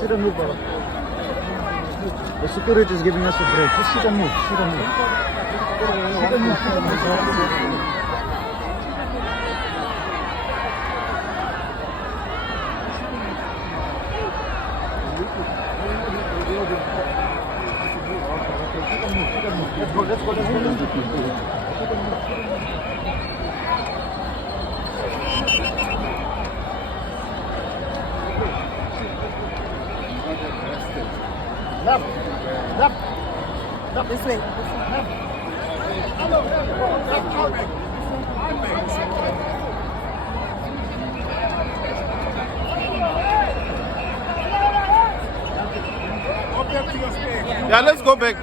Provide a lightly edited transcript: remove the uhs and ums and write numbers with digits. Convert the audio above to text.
Should've moved, brother. The security is giving us a break. Just should've moved. Let's go. Left. This way. Yeah, let's go back.